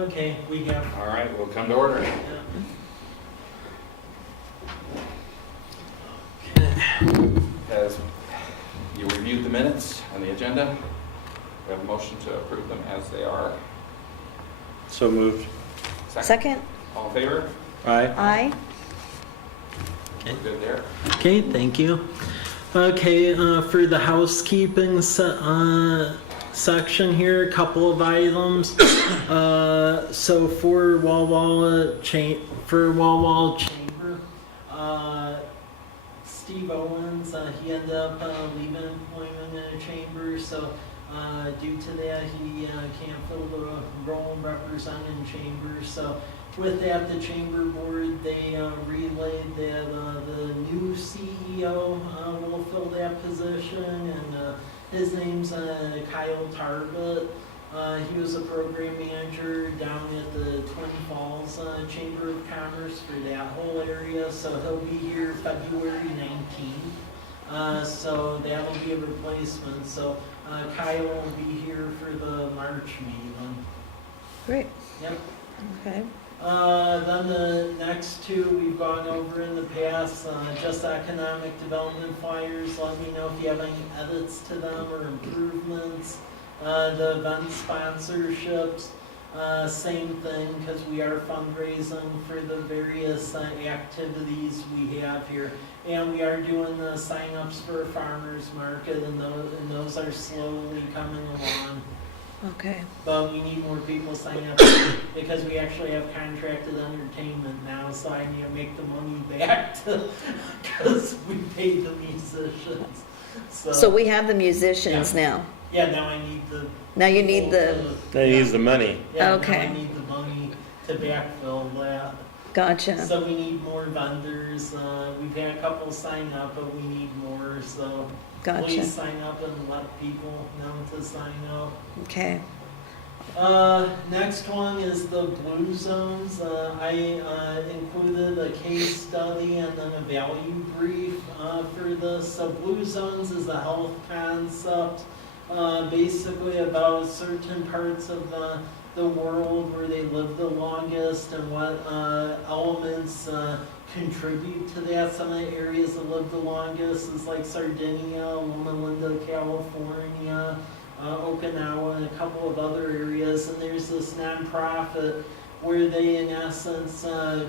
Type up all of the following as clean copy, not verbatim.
Okay, we have. All right, we'll come to order. As you reviewed the minutes on the agenda, we have a motion to approve them as they are. So moved. Second? All in favor? Aye. Aye. We're good there. Okay, thank you. Okay, for the housekeeping section here, a couple of items. So for Wall Chamber, Steve Owens, he ended up leaving employment in a chamber, so due to that, he can't fill the role representing chamber. So with that, the chamber board, they relayed that the new CEO will fill that position, and his name's Kyle Tarbett. He was a program manager down at the Twin Falls Chamber of Commerce for that whole area, so he'll be here February 19th. So that'll be a replacement. So Kyle will be here for the March meeting. Great. Yep. Okay. Then the next two we've gone over in the past, just economic development flyers. Let me know if you have any edits to them or improvements. The event sponsorships, same thing, because we are fundraising for the various activities we have here. And we are doing the sign-ups for a farmer's market, and those are slowly coming along. Okay. But we need more people sign up because we actually have contracted entertainment now, so I need to make the money back because we paid the musicians. So we have the musicians now. Yeah, now I need the. Now you need the. That needs the money. Yeah, Okay. now I need the money to backfill that. Gotcha. So we need more vendors. We've had a couple sign up, but we need more. So Gotcha. please sign up and let people know to sign up. Okay. Next one is the blue zones. I included a case study and then a value brief for this. So blue zones is a health concept, basically about certain parts of the world where they live the longest and what elements contribute to that. Some of the areas that live the longest is like Sardinia, Loma Linda, California, Okinawa, and a couple of other areas. And there's this nonprofit where they, in essence,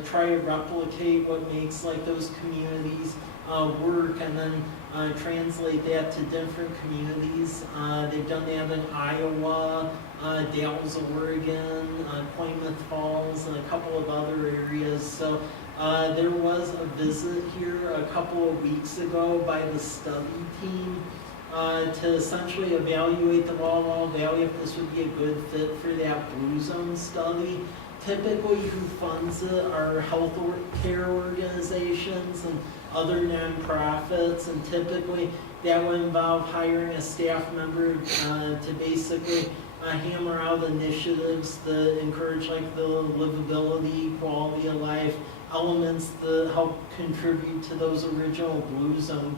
try to replicate what makes like those communities work, and then translate that to different communities. They've done that in Iowa, Dalles, Oregon, Plymouth Falls, and a couple of other areas. So there was a visit here a couple of weeks ago by the study team to essentially evaluate the Wall Valley if this would be a good fit for that blue zone study. Typically who funds it are health care organizations and other nonprofits, and typically that would involve hiring a staff member to basically hammer out initiatives that encourage like the livability, quality of life elements that help contribute to those original blue zone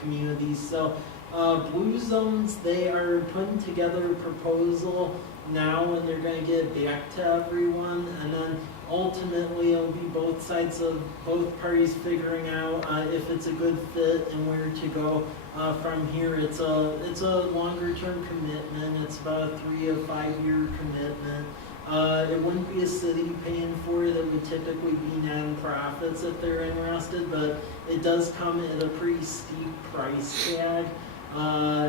communities. So blue zones, they are putting together a proposal now, and they're going to get it back to everyone, and then ultimately it'll be both sides of both parties figuring out if it's a good fit and where to go from here. It's a longer term commitment. It's about a 3 to 5 year commitment. It wouldn't be a city paying for it. It would typically be nonprofits if they're interested, but it does come at a pretty steep price tag.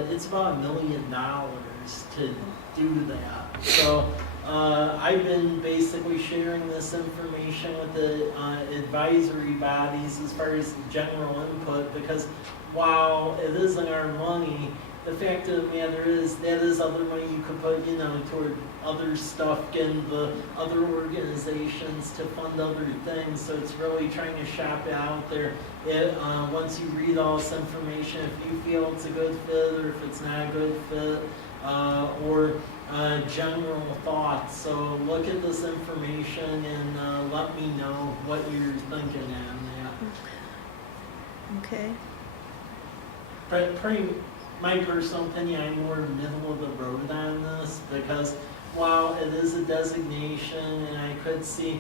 It's about $1 million to do that. So I've been basically sharing this information with the advisory bodies as far as general input, because while it isn't our money, the fact of the matter is that is other money you could put, toward other stuff, getting the other organizations to fund other things. So it's really trying to shop it out there. Once you read all this information, if you feel it's a good fit or if it's not a good fit, or general thoughts. So look at this information and let me know what you're thinking on that. Okay. Pretty my personal opinion, I'm more middle of the road on this, because while it is a designation, and I could see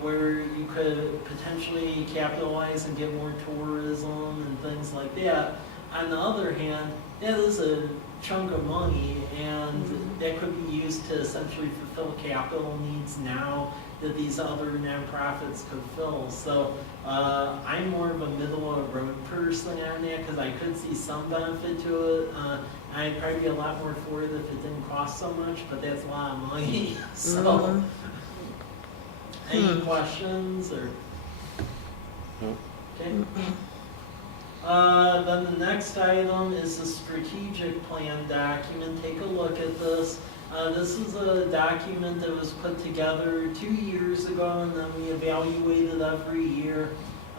where you could potentially capitalize and get more tourism and things like that, on the other hand, that is a chunk of money, and that could be used to essentially fulfill capital needs now that these other nonprofits could fill. So I'm more of a middle of the road person on that, because I could see some benefit to it. I'd probably be a lot more for it if it didn't cost so much, but that's a lot of money. So, any questions or? No. Okay. Then the next item is the strategic plan document. Take a look at this. This is a document that was put together 2 years ago, and then we evaluate it every year.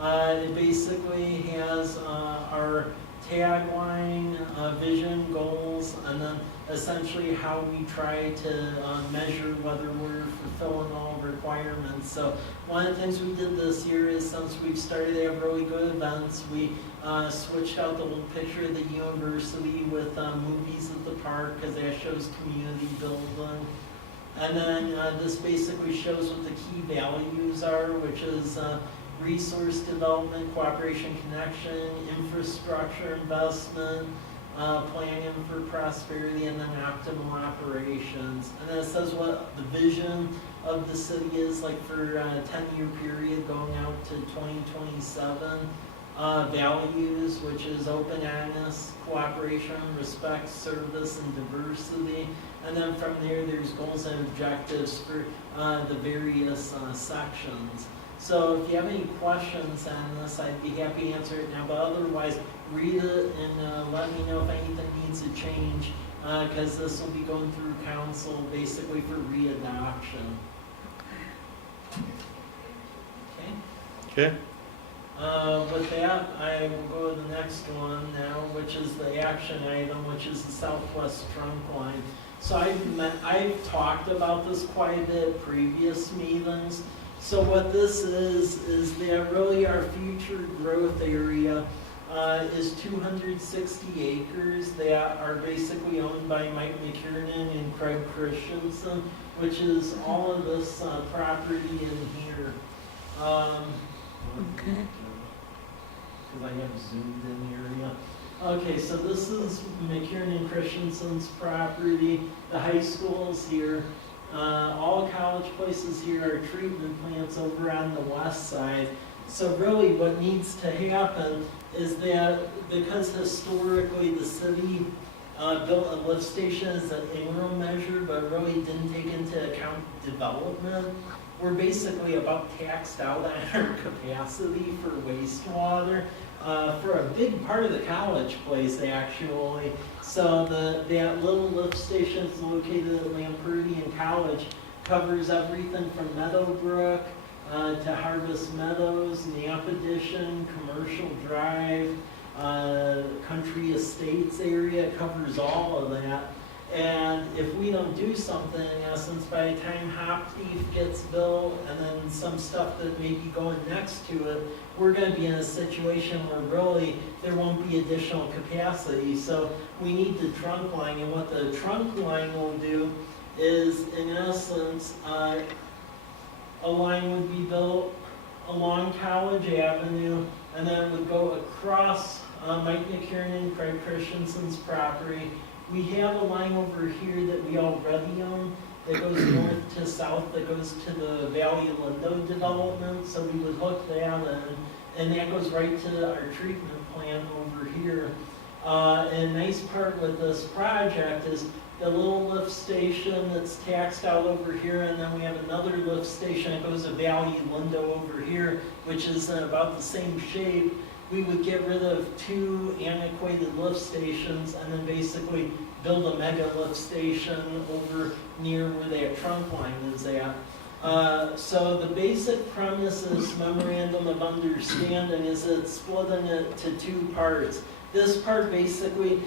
It basically has our tagline, vision, goals, and then essentially how we try to measure whether we're fulfilling all requirements. So one of the things we did this year is, since we've started to have really good events, we switched out the little picture of the university with movies at the park, because that shows community building. And then this basically shows what the key values are, which is resource development, cooperation, connection, infrastructure investment, planning for prosperity, and then optimal operations. And then it says what the vision of the city is, like for a 10-year period going out to 2027. Values, which is open, honest, cooperation, respect, service, and diversity. And then from there, there's goals and objectives for the various sections. So if you have any questions on this, I'd be happy to answer it now, but otherwise, read it and let me know if anything needs to change, because this will be going through council basically for readoption. Okay? Okay. With that, I will go to the next one now, which is the action item, which is the Southwest trunk line. So I've talked about this quite a bit at previous meetings. So what this is that really our future growth area is 260 acres that are basically owned by Mike McKiernan and Craig Christensen, which is all of this property in here. Okay. Because I have zoomed in the area. Okay, so this is McKiernan Christensen's property. The high school's here. All college places here are treatment plants over on the west side. So really what needs to happen is that, because historically the city built a lift station as an interim measure, but really didn't take into account development, we're basically about taxed out on our capacity for wastewater for a big part of the college place, actually. So that little lift station is located at Lampredi and College, covers everything from Meadowbrook to Harvest Meadows, Nap Edition, Commercial Drive, Country Estates area, covers all of that. And if we don't do something, in essence, by the time Hop Thief gets built and then some stuff that may be going next to it, we're going to be in a situation where really there won't be additional capacity. So we need the trunk line, and what the trunk line will do is, in essence, a line would be built along College Avenue, and then it would go across Mike McKiernan, Craig Christensen's property. We have a line over here that we already own that goes north to south, that goes to the Valley Lindo development, so we would hook that in, and that goes right to our treatment plant over here. And a nice part with this project is the little lift station that's taxed out over here, and then we have another lift station that goes to Valley Lindo over here, which is about the same shape. We would get rid of 2 antiquated lift stations and then basically build a mega lift station over near where that trunk line is at. So the basic premise of this memorandum of understanding is it's splitting it to 2 parts. This part basically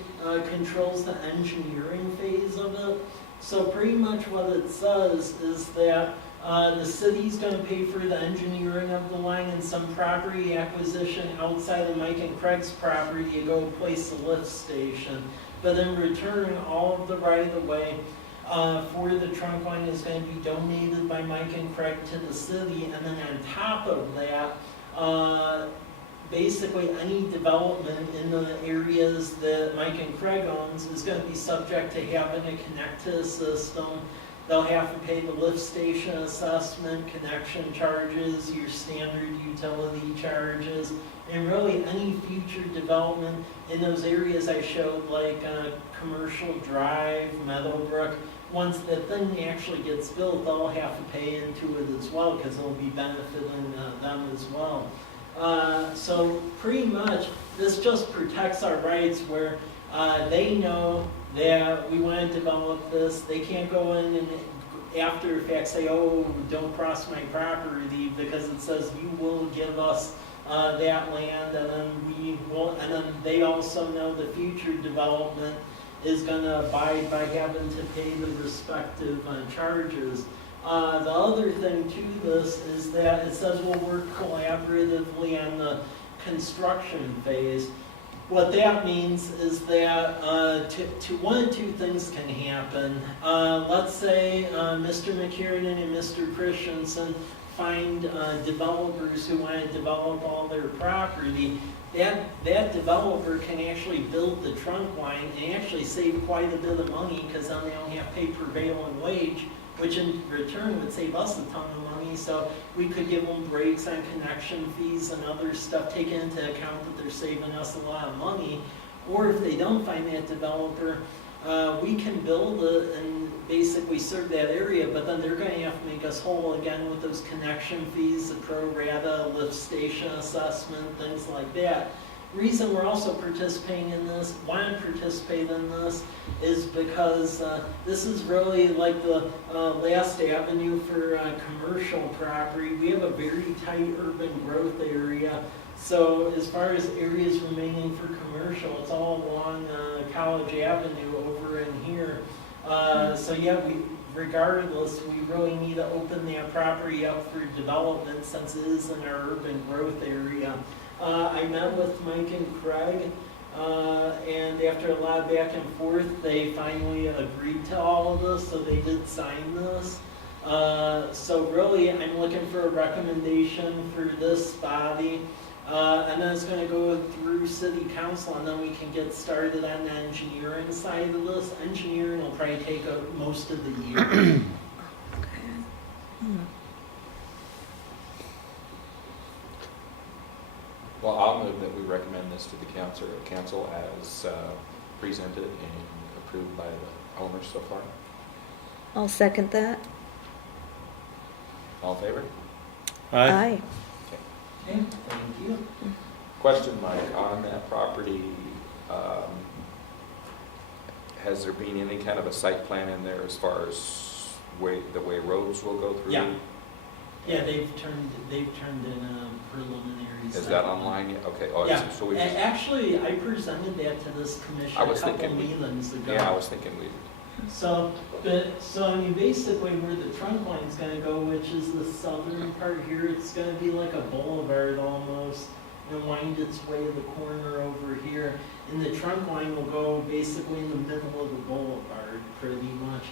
controls the engineering phase of it. So pretty much what it says is that the city's going to pay for the engineering of the line and some property acquisition outside of Mike and Craig's property to go place the lift station. But in return, all of the right-of-way, for the trunk line is gonna be donated by Mike and Craig to the city, and then on top of that, basically any development in the areas that Mike and Craig owns is gonna be subject to having to connect to the system. They'll have to pay the lift station assessment, connection charges, your standard utility charges, and really any future development in those areas I showed, like Commercial Drive, Meadowbrook. Once that thing actually gets built, they'll have to pay into it as well, because it'll be benefiting them as well. So pretty much, this just protects our rights where they know that we want to develop this. They can't go in and after the fact say, oh, don't cross my property, because it says you will give us that land, and then we will, and then they also know the future development is going to abide by having to pay the respective charges. The other thing to this is that it says we'll work collaboratively on the construction phase. What that means is that one of two things can happen. Let's say Mr. McKiernan and Mr. Christensen find developers who want to develop all their property. That developer can actually build the trunk line and actually save quite a bit of money, because then they don't have to pay prevailing wage, which in return would save us a ton of money. So we could give them breaks on connection fees and other stuff, taking into account that they're saving us a lot of money. Or if they don't find that developer, we can build it and basically serve that area, but then they're going to have to make us whole again with those connection fees, the pro rata, lift station assessment, things like that. Reason we're also participating in this, want to participate in this, is because this is really like the last avenue for commercial property. We have a very tight urban growth area. So as far as areas remaining for commercial, it's all along College Avenue over in here. So yeah, regardless, we really need to open that property up for development, since it is in our urban growth area. I met with Mike and Craig, and after a lot of back and forth, they finally agreed to all of this, so they did sign this. So really, I'm looking for a recommendation for this body. And then it's going to go through city council, and then we can get started on the engineering side of this. Engineering will probably take most of the year. Okay. Well, I'll move that we recommend this to the council as presented and approved by the owners so far. I'll second that. All in favor? Aye. Okay, thank you. Question, Mike, on that property, has there been any kind of a site plan in there as far as the way roads will go through? Yeah. Yeah, they've turned in a preliminary. Is that online yet? Okay. Oh, Yeah. So we just, Actually, I presented that to this commission a couple meetings ago. yeah, I was thinking we. So I mean, basically where the trunk line's gonna go, which is the southern part here, it's gonna be like a boulevard almost, and wind its way to the corner over here. And the trunk line will go basically in the middle of the boulevard, pretty much.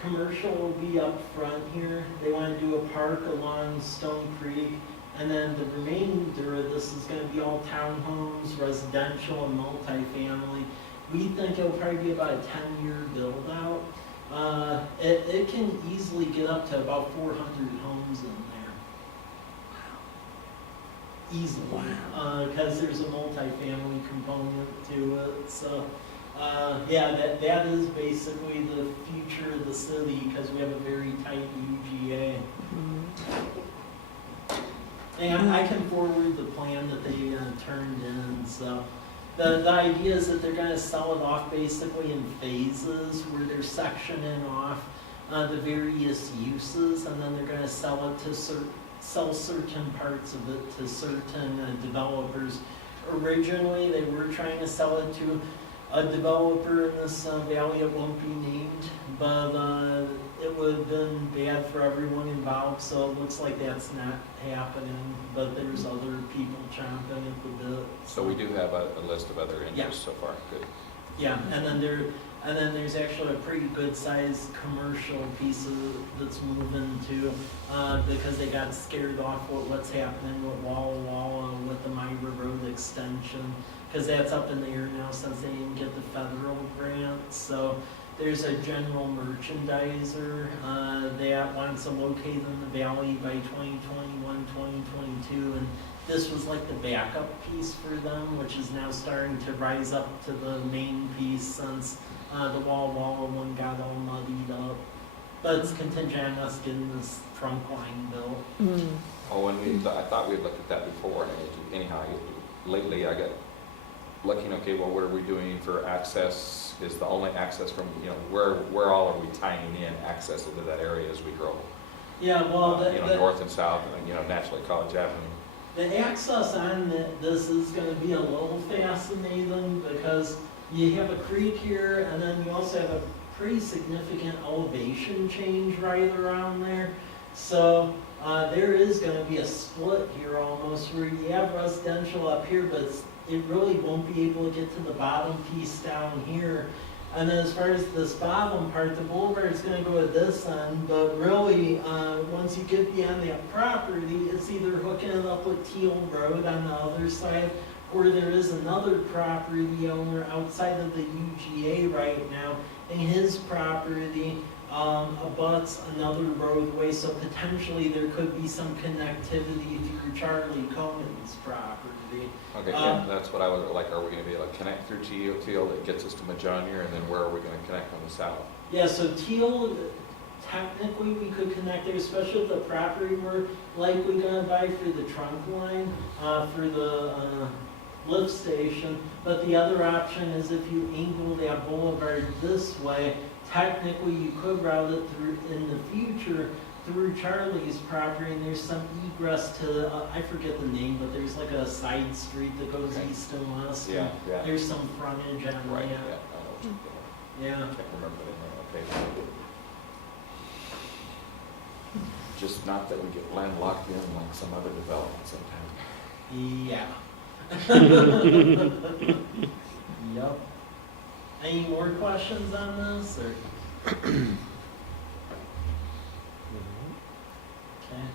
Commercial will be up front here. They wanna do a park along Stone Creek, and then the remainder of this is gonna be all townhomes, residential, and multifamily. We think it'll probably be about a 10-year build out. It can easily get up to about 400 homes in there. Easily. Wow. Because there's a multifamily component to it. So yeah, that is basically the future of the city, because we have a very tight UGA. And I can forward the plan that they turned in. So the idea is that they're going to sell it off basically in phases, where they're sectioning off the various uses, and then they're going to sell it to sell certain parts of it to certain developers. Originally, they were trying to sell it to a developer in this valley. It won't be named, but it would have been bad for everyone involved, so it looks like that's not happening, but there's other people chomping at the bit. So we do have a list of other interests so far. Good. Yeah, and then And then there's actually a pretty good sized commercial piece that's moving too, because they got scared off with what's happening with Walla Walla with the Myra Road extension, because that's up in the air now since they didn't get the federal grant. So there's a general merchandiser that wants to locate in the valley by 2021, 2022, and this was like the backup piece for them, which is now starting to rise up to the main piece since the Walla Walla one got all muddied up. But it's contingent on us getting this trunk line built. Mm. Oh, and I thought we had looked at that before, and anyhow, lately I got looking, okay, well, what are we doing for access? Is the only access from, where all are we tying in access into that area as we grow? Yeah, well, North and south, and, naturally College Avenue. the access on this is going to be a little fascinating because you have a creek here, and then you also have a pretty significant elevation change right around there. So there is going to be a split here almost where you have residential up here, but it really won't be able to get to the bottom piece down here. And then as far as this bottom part, the boulevard is going to go to this end, but really, once you get beyond that property, it's either hooking it up with Teal Road on the other side, or there is another property owner outside of the UGA right now, and his property abuts another roadway, so potentially there could be some connectivity through Charlie Cohen's property. Okay, yeah, that's what I was like. Are we going to be able to connect through Teal that gets us to Majonier, and then where are we going to connect on the south? Yeah, so Teal, technically we could connect there, especially if the property we're likely going to buy for the trunk line, for the lift station. But the other option is if you angle that boulevard this way, technically you could route it through in the future through Charlie's property, and there's some egress to, I forget the name, but there's like a side street that goes east and west. Yeah, yeah. There's some frontage on Right, yeah. that. I know what Yeah. I can't remember the name. Okay. Just not that we get landlocked in like some other development sometime. Yeah. Yep. Any more questions on this, or? Okay.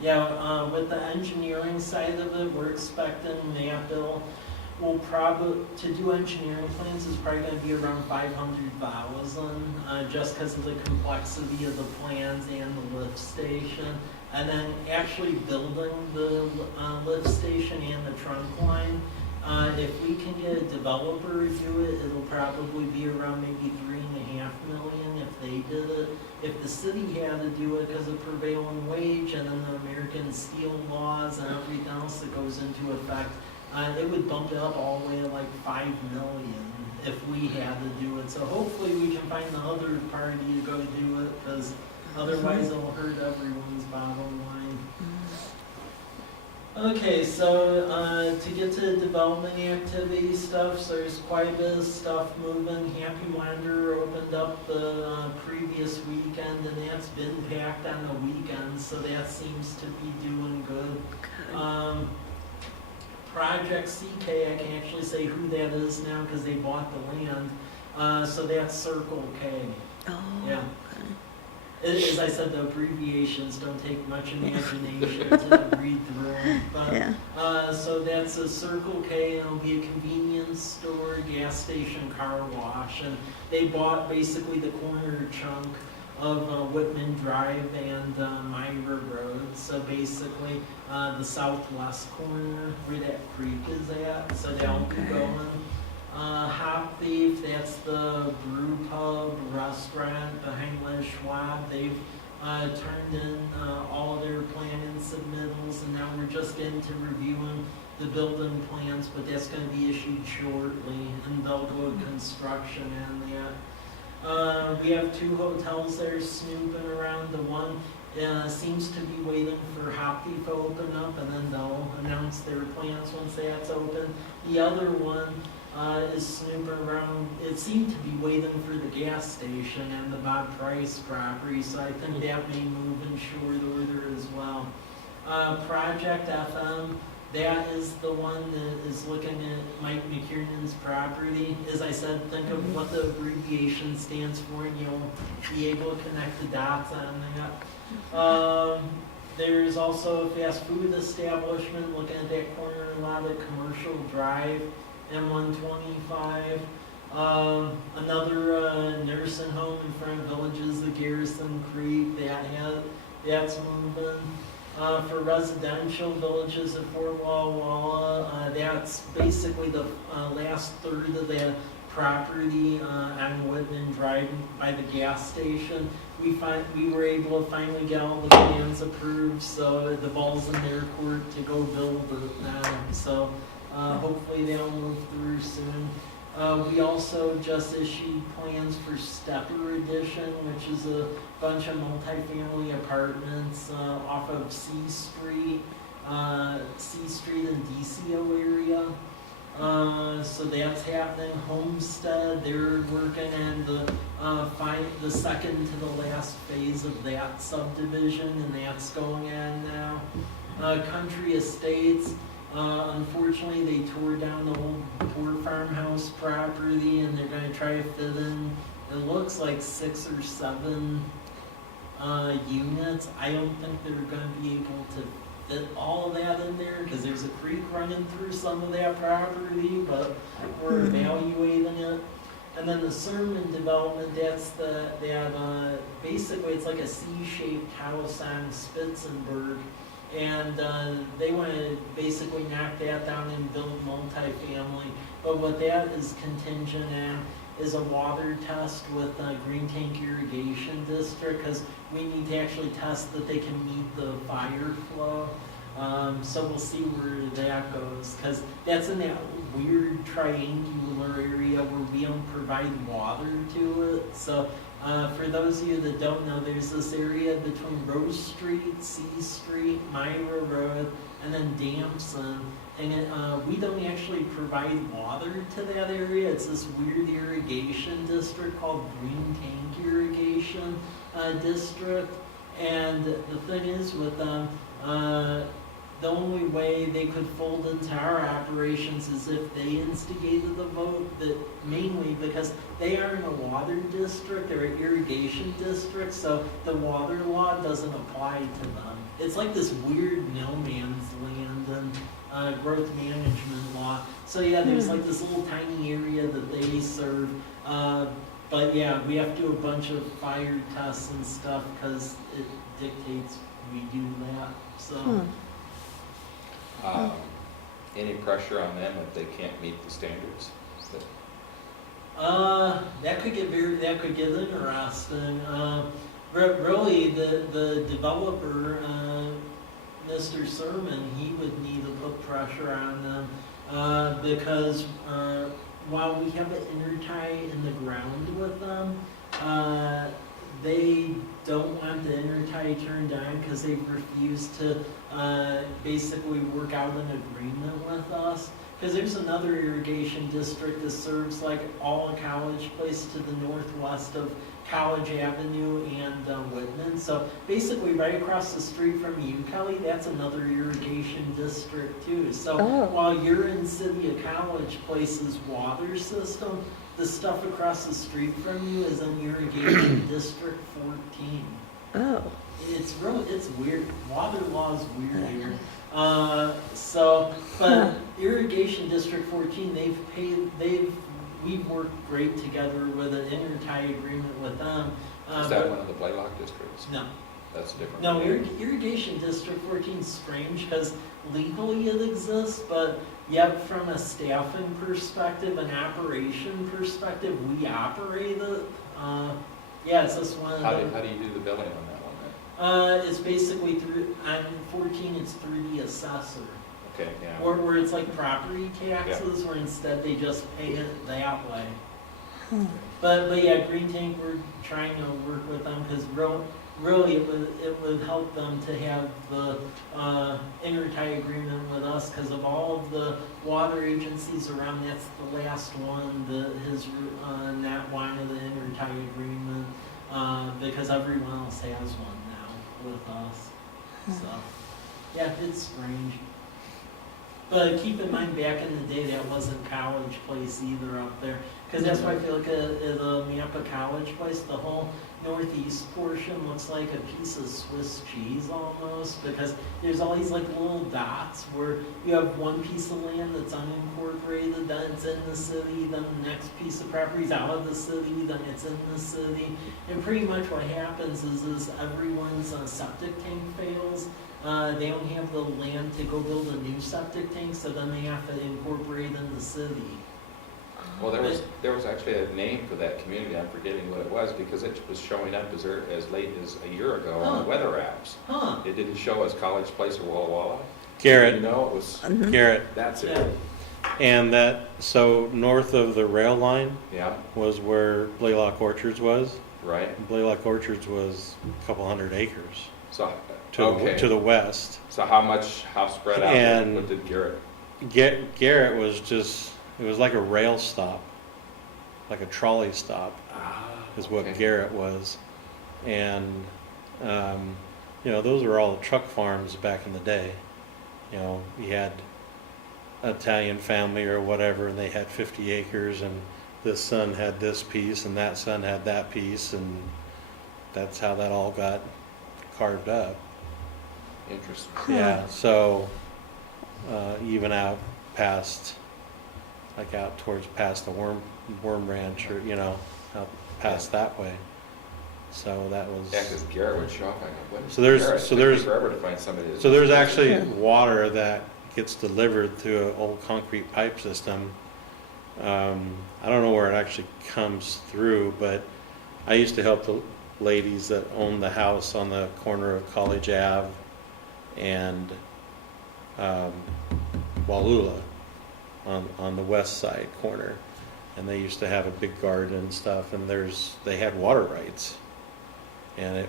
Yeah, with the engineering side of it, we're expecting that bill will probably, to do engineering plans is probably gonna be around 500,000, just because of the complexity of the plans and the lift station. And then actually building the lift station and the trunk line, if we can get a developer to do it, it'll probably be around maybe $3.5 million if they did it. If the city had to do it because of prevailing wage and then the American steel laws and everything else that goes into effect, it would bump it up all the way to like $5 million if we had to do it. So hopefully we can find the other party to go do it, because otherwise it'll hurt everyone's bottom line. Okay, so to get to the development activity stuff, so there's quite a bit of stuff moving. Happy Wander opened up the previous weekend, and that's been packed on the weekend, so that seems to be doing good. Project CK, I can actually say who that is now because they bought the land. So that's Circle K. Oh. Yeah. As I said, the abbreviations don't take much imagination to read through them. But, Yeah. so that's a Circle K, and it'll be a convenience store, gas station, car wash. And they bought basically the corner chunk of Whitman Drive and Myra Road. So basically the southwest corner where that creek is at. So they'll be going. Hop Thief, that's the brew pub restaurant behind Les Schwab. They've turned in all their plan and submittals, and now we're just getting to reviewing the building plans, but that's going to be issued shortly, and they'll go to construction on that. We have 2 hotels there snooping around. The one seems to be waiting for Hop Thief to open up, and then they'll announce their plans once that's open. The other one is snooping around. It seemed to be waiting for the gas station and the Bob Price property, so I think that may move in short order as well. Project FM, that is the one that is looking at Mike McKiernan's property. As I said, think of what the abbreviation stands for, and you'll be able to connect the dots on that. There's also a fast food establishment looking at that corner lot at Commercial Drive and 125. Another nursing home in front of Villages, the Garrison Creek, that's moving. For residential Villages at Fort Walla Walla, that's basically the last third of that property on Whitman Drive by the gas station. We were able to finally get all the plans approved, so the ball's in their court to go build it now. So hopefully they'll move through soon. We also just issued plans for Stepper Edition, which is a bunch of multifamily apartments off of C Street and DCO area. So that's happening. Homestead, they're working on the second to the last phase of that subdivision, and that's going on now. Country Estates, unfortunately, they tore down the old poor farmhouse property, and they're going to try to fit in, it looks like 6 or 7 units. I don't think they're going to be able to fit all of that in there, because there's a creek running through some of that property, but we're evaluating it. And then the Sermon development, basically it's like a C-shaped house on Spitzenberg, and they want to basically knock that down and build multifamily. But what that is contingent on is a water test with Green Tank Irrigation District, because we need to actually test that they can meet the fire flow. So we'll see where that goes, because that's in that weird triangular area where we don't provide water to it. So for those of you that don't know, there's this area between Rose Street, C Street, Myra Road, and then Damson. And we don't actually provide water to that area. It's this weird irrigation district called Green Tank Irrigation District. And the thing is with them, the only way they could fold into our operations is if they instigated the vote, that mainly because they are in a water district, they're an irrigation district, so the water law doesn't apply to them. It's like this weird no man's land and growth management law. So yeah, there's like this little tiny area that they serve. But yeah, we have to do a bunch of fire tests and stuff because it dictates we do that. So. Any pressure on them if they can't meet the standards? That could get interesting. Really, the developer, Mr. Sermon, he would need to put pressure on them because while we have an intertie in the ground with them, they don't want the intertie turned on because they've refused to basically work out an agreement with us. Because there's another irrigation district that serves like all of College Place to the northwest of College Avenue and Whitman. So basically right across the street from you, Kelly, that's another irrigation district too. So while you're in City of College Place's water system, the stuff across the street from you is in irrigation district 14. Oh. It's weird. Water law is weird here. But irrigation district 14, we've worked great together with an intertie agreement with them. Is that one of the Blaylock districts? No. That's different. No, irrigation district 14 is strange because legally it exists, but yet from a staffing perspective, an operation perspective, we operate it. It's this one. How do you do the billing on that one then? It's basically on 14, it's through the assessor. Okay, yeah. Where it's like property taxes, where instead they just pay it that way. But yeah, Green Tank, we're trying to work with them because really it would help them to have the intertie agreement with us because of all of the water agencies around, that's the last one that has not wanted the intertie agreement because everyone else has one now with us. So yeah, it's strange. But keep in mind, back in the day, that wasn't College Place either up there. Because that's why I feel like the map of College Place, the whole northeast portion looks like a piece of Swiss cheese almost. Because there's all these like little dots where you have one piece of land that's unincorporated, then it's in the city, then the next piece of property is out of the city, then it's in the city. And pretty much what happens is everyone's septic tank fails. They don't have the land to go build a new septic tank, so then they have to incorporate in the city. Well, there was actually a name for that community, I'm forgetting what it was, because it was showing up as late as a year ago on the weather apps. Huh. It didn't show as College Place or Walla Walla. Garrett, No, it was, Garrett. that's it. Yeah. And that, so north of the rail line Yeah, was where Blaylock Orchards was. right. Blaylock Orchards was a couple hundred acres So, to, okay. to the west. So how spread out And- what did Garrett? Garrett was just, it was like a rail stop, like a trolley stop is what okay. Garrett was. And, you know, those were all truck farms back in the day. You know, you had Italian family or whatever, and they had 50 acres, and this son had this piece, and that son had that piece, and that's how that all got carved up. Interesting. Yeah, so even out past, like out towards past the worm ranch, or you know, out past that way. So that was. Yeah, because Garrett would show up. I go, what is So there's- Garrett? so It took me there's- forever to find somebody. So there's that- actually water that gets delivered through an old concrete pipe system. I don't know where it actually comes through, but I used to help the ladies that owned the house on the corner of College Ave and Wallula on the west side corner. And they used to have a big garden and stuff, and they had water rights. And it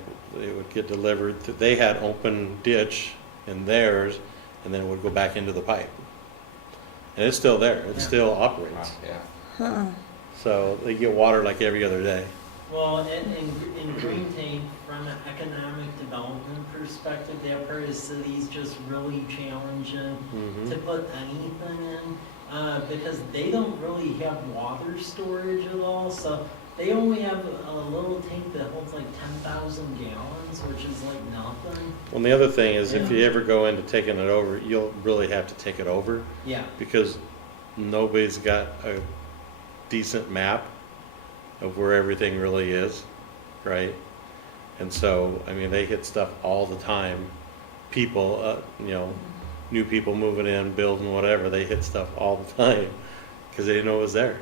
would get delivered, they had open ditch in theirs, and then it would go back into the pipe. And it's still there, it Yeah. still Wow, operates. yeah. Huh. So they get water like every other day. Well, in Green Tank, from an economic development perspective, that part of the city is just really challenging Mhm. to put anything in, because they don't really have water storage at all, so they only have a little tank that holds like 10,000 gallons, which is like nothing. Well, and the other thing is, if Yeah. you ever go into taking it over, you'll really have to take it over, Yeah, because nobody's got a decent map of where everything really is, right? And so, I mean, they hit stuff all the time. People, you know, new people moving in, building whatever, they hit stuff all the time because they didn't know it was there.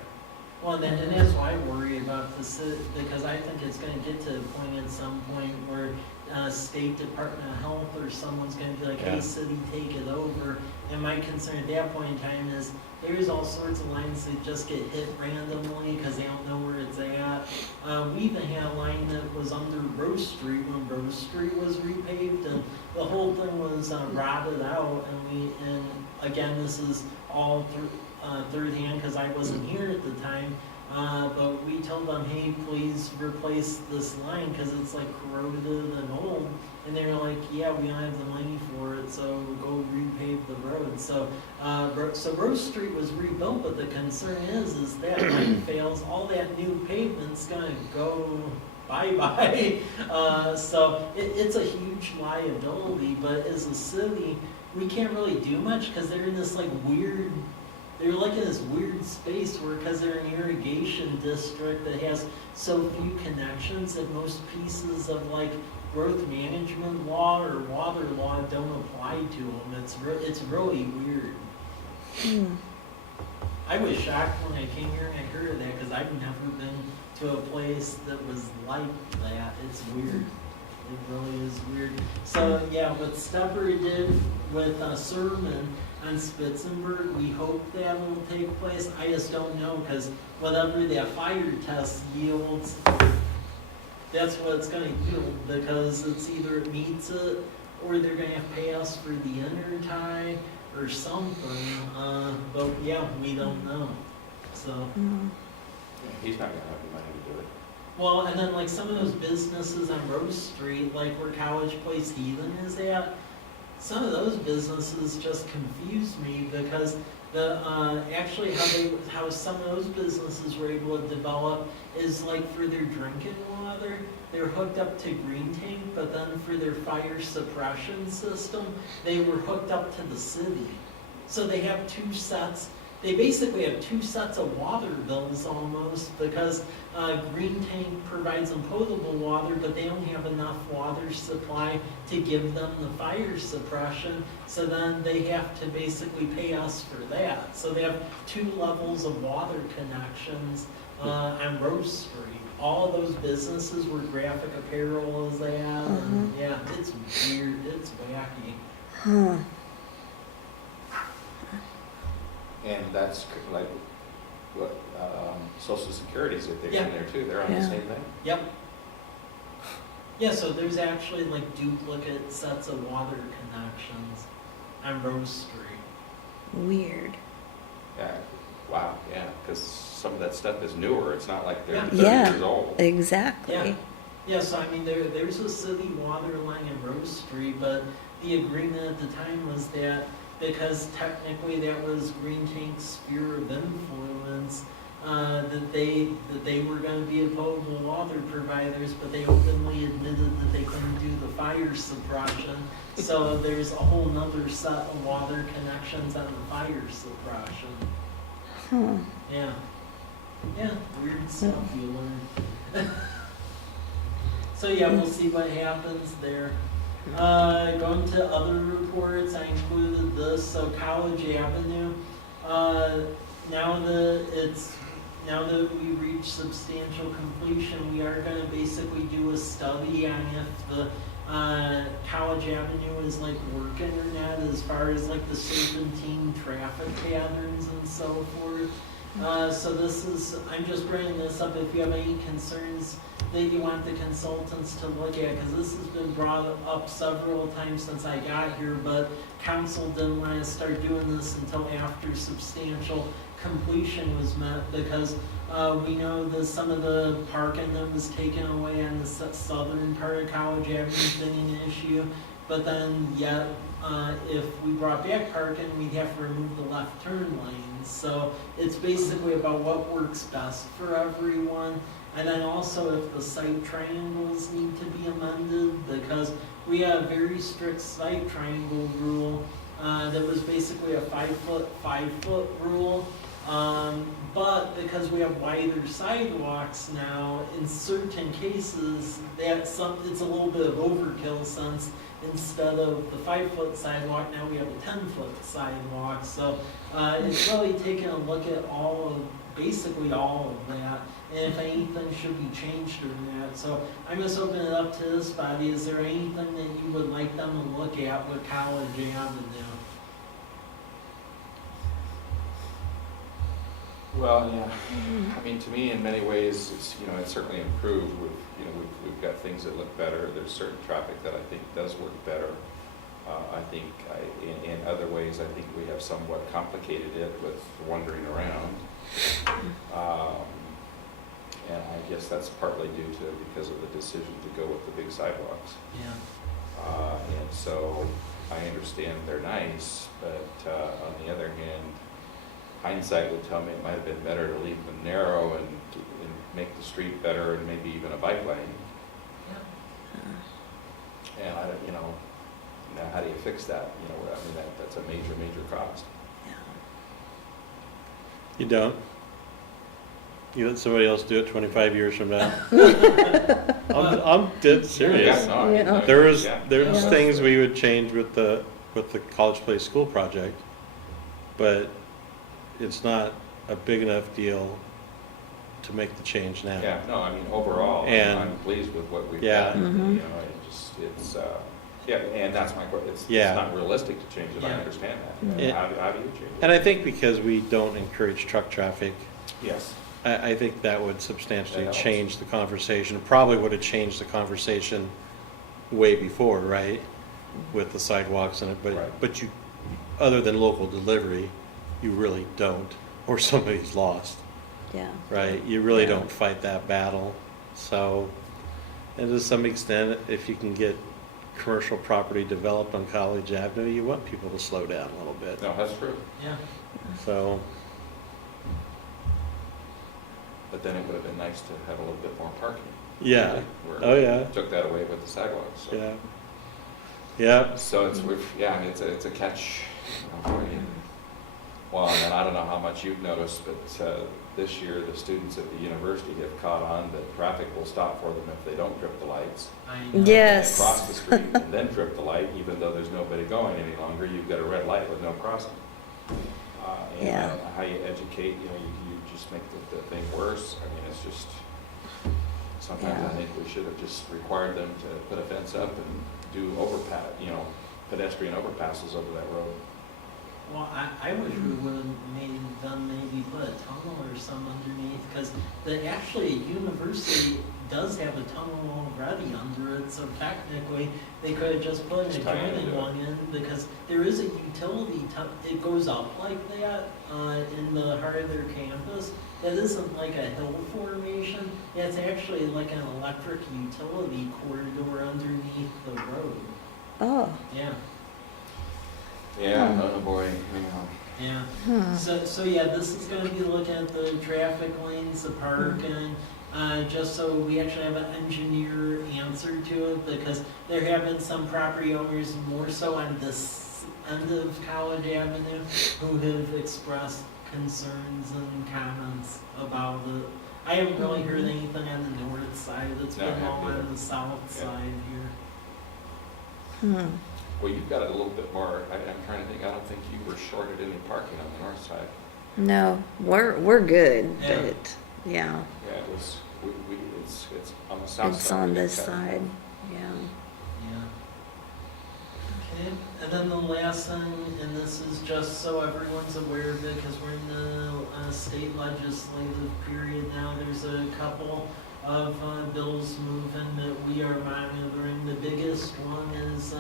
well, and that's why I worry about the city, because I think it's gonna get to a point at some point where State Department of Health or someone's gonna be like, hey, Yeah. city, take it over. And my concern at that point in time is, there's all sorts of lines that just get hit randomly because they don't know where it's at. We even had a line that was under Rose Street when Rose Street was repaved, and the whole thing was rotted out. And again, this is all third hand because I wasn't here at the time. But we told them, hey, please replace this line because it's like corroded and old. And they were like, yeah, we don't have the money for it, so go repave the road. So Rose Street was rebuilt, but the concern is that line fails, all that new pavement's gonna go bye-bye. So it's a huge liability, but as a city, we can't really do much because they're in this like weird, they're like in this weird space where, because they're an irrigation district that has so few connections, that most pieces of like growth management law or water law don't apply to them. It's really weird. Hmm. I was shocked when I came here and I heard of that because I've never been to a place that was like that. It's weird. It really is weird. So yeah, what Stepper did with Sermon on Spitzenberg, we hope that will take place. I just don't know because whatever that fire test yields, that's what it's going to yield, because it's either it meets it or they're going to have to pay us for the intertie or something. But yeah, we don't know. So. Hmm. He's not gonna have the money to do it. Well, and then like some of those businesses on Rose Street, like where College Place Heathen is at, some of those businesses just confuse me because actually how some of those businesses were able to develop is like for their drinking water, they're hooked up to green tank, but then for their fire suppression system, they were hooked up to the city. So they have they basically have two sets of water bills almost, because green tank provides them potable water, but they don't have enough water supply to give them the fire suppression, so then they have to basically pay us for that. So they have two levels of water connections on Rose Street. All of those businesses were Graphic Apparel as they have, and yeah, it's weird, it's wacky. Huh. And that's like what Social Security's if they're Yeah. in there too. They're on the Yeah. same thing. Yep. Yeah, so there's actually like duplicate sets of water connections on Rose Street. Weird. Yeah. Wow. Yeah. Because some of that stuff is newer. It's not like they're Yeah. 30 Yeah. years old. Exactly. Yeah. Yeah, so I mean, there's a city water line in Rose Street, but the agreement at the time was that because technically that was Green Tank's sphere of influence, that they were going to be potable water providers, but they openly admitted that they couldn't do the fire suppression. So there's a whole nother set of water connections on the fire suppression. Huh. Yeah. Yeah, weird stuff you learn. So yeah, we'll see what happens there. Going to other reports, I included this. So College Avenue, now that we reach substantial completion, we are going to basically do a study on if the College Avenue is like working or not, as far as like the serpentine traffic patterns and so forth. So I'm just bringing this up if you have any concerns that you want the consultants to look at, because this has been brought up several times since I got here, but council didn't want to start doing this until after substantial completion was met, because we know that some of the parking that was taken away on the southern part of College Avenue being an issue, but then yet if we brought back parking, we'd have to remove the left turn lanes. So it's basically about what works best for everyone. And then also if the site triangles need to be amended, because we have very strict site triangle rule that was basically a 5-foot rule. But because we have wider sidewalks now, in certain cases, it's a little bit of overkill, since instead of the 5-foot sidewalk, now we have a 10-foot sidewalk. So it's really taking a look at basically all of that, and if anything should be changed or not. So I'm just opening it up to this body. Is there anything that you would like them to look at with College Avenue? Well, yeah. I mean, to me, in many ways, it's certainly improved. We've got things that look better. There's certain traffic that I think does work better. I think in other ways, I think we have somewhat complicated it with wandering around. And I guess that's partly due to because of the decision to go with the big sidewalks. Yeah. And so I understand they're nice, but on the other hand, hindsight would tell me it might have been better to leave them narrow and make the street better, and maybe even a bike lane. Yeah. And I don't, now how do you fix that? I mean, that's a major cost. You don't? You let somebody else do it 25 years from now? I'm dead serious. Yeah, no, I mean, Yeah. There's Yeah. things we would change with the College Place School project, but it's not a big enough deal to make the change now. Yeah, no, I mean, overall, And- I'm pleased with what we've Yeah. done. And that's my question. It's Yeah. not realistic to change it. I Yeah. understand that. Yeah. How do you change it? And I think because we don't encourage truck traffic, Yes. I think that would substantially That helps. change the conversation. Probably would have changed the conversation way before, right? With the sidewalks and it, Right. but you, other than local delivery, you really don't, or somebody's lost, Yeah. right? You really Yeah. don't fight that battle. So, and to some extent, if you can get commercial property developed on College Avenue, you want people to slow down a little bit. No, that's true. Yeah. So, But then it would have been nice to have a little bit more parking. yeah, Where oh, yeah, we took that away with the sidewalks. So. yeah. Yeah, So it's, yeah, I mean, it's a catch. Well, and then I don't know how much you've noticed, but this year the students at the university have caught on that traffic will stop for them if they don't trip the lights. I know. Yes. And cross the street and then trip the light, even though there's nobody going any longer. You've got a red light with no crossing. And Yeah. I don't know how you educate, you just make the thing worse. I mean, it's just, sometimes Yeah. I think we should have just required them to put a fence up and do pedestrian overpasses over that road. Well, I wish we would have made them maybe put a tunnel or some underneath, because actually a university does have a tunnel already under it, so technically they could have just put an Just tie it adjoining into it. one in, because there is a utility, it goes up like that in the heart of their campus. That isn't like a hill formation, it's actually like an electric utility corridor underneath the road. Oh, Yeah, Yeah, Hmm. oh boy, anyhow. yeah. hmm. So yeah, this is gonna be looking at the traffic lanes, the parking, just so we actually have an engineer answer to it, because there have been some property owners, more so on this end of College Avenue, who have expressed concerns and comments about it. I haven't really heard anything on the north side, it's No, I been all haven't on the south Yeah. side here. Hmm. Well, you've got it a little bit more, I'm trying to think, I don't think you were shorted any parking on the north side. No, we're good, Yeah. but yeah, Yeah, it was, it's on the south side. it's on we this got cut. side, yeah. Yeah. Okay, and then the last thing, and this is just so everyone's aware of it, because we're in the state legislative period now, there's a couple of bills moving that we are monitoring. The biggest one is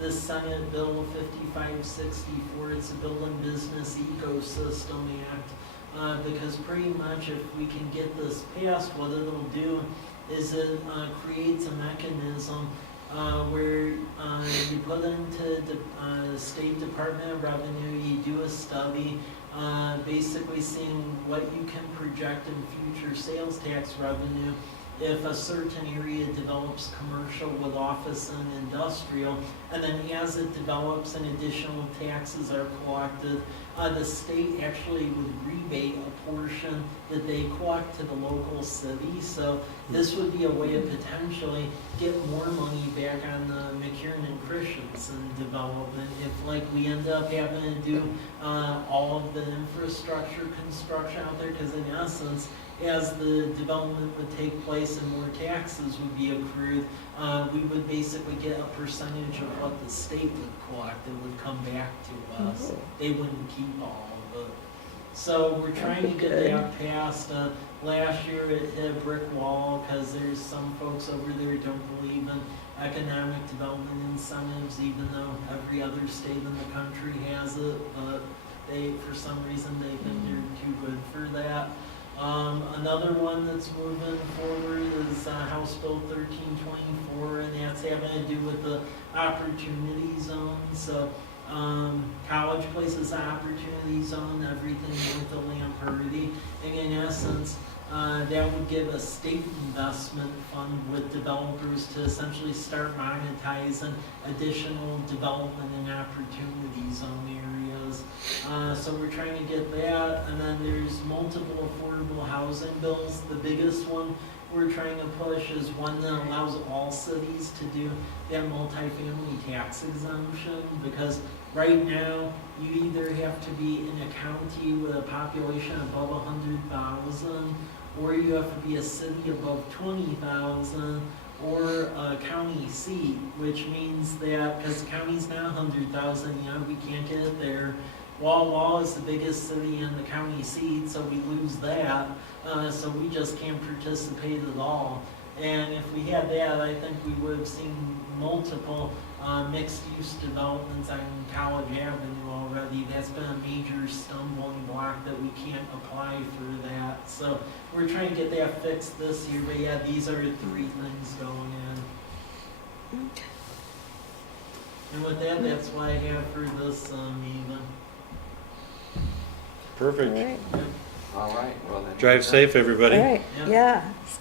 the Senate Bill 5564, it's the Building Business Ecosystem Act, because pretty much if we can get this passed, what it'll do is it creates a mechanism where you put into the State Department of Revenue, you do a study, basically seeing what you can project in future sales tax revenue if a certain area develops commercial with office and industrial, and then as it develops and additional taxes are collected, the state actually would rebate a portion that they collect to the local city. So this would be a way of potentially get more money back on the McKiernan and Christensen development if like we end up having to do all of the infrastructure construction out there, because in essence, as the development would take place and more taxes would be accrued, we would basically get a percentage of what the state would collect. It would come back to us. They wouldn't keep all of it. So we're trying to get that passed. Last year it hit a brick wall because there's some folks over there who don't believe in economic development incentives, even though every other state in the country has it. But they, for some reason, they think they're too good for that. Another one that's moving forward is House Bill 1324, and that's having to do with the opportunity zone. So College Place is an opportunity zone, everything north of Lamperty. And in essence, that would give a state investment fund with developers to essentially start monetizing additional development and opportunity zone areas. So we're trying to get that, and then there's multiple affordable housing bills. The biggest one we're trying to push is one that allows all cities to do that multifamily tax exemption, because right now you either have to be in a county with a population above 100,000, or you have to be a city above 20,000, or a county seat, which means that, because the county's not 100,000, we can't get it there. Walla is the biggest city in the county seat, so we lose that, so we just can't participate at all. And if we had that, I think we would have seen multiple mixed-use developments on College Avenue already. That's been a major stumbling block that we can't apply for that. So we're trying to get that fixed this year, but yeah, these are the three things going in. And with that, that's what I have for this meeting. Perfect. All right. Yep. All right, well then. Drive safe, everybody. All right. Yeah. Yeah.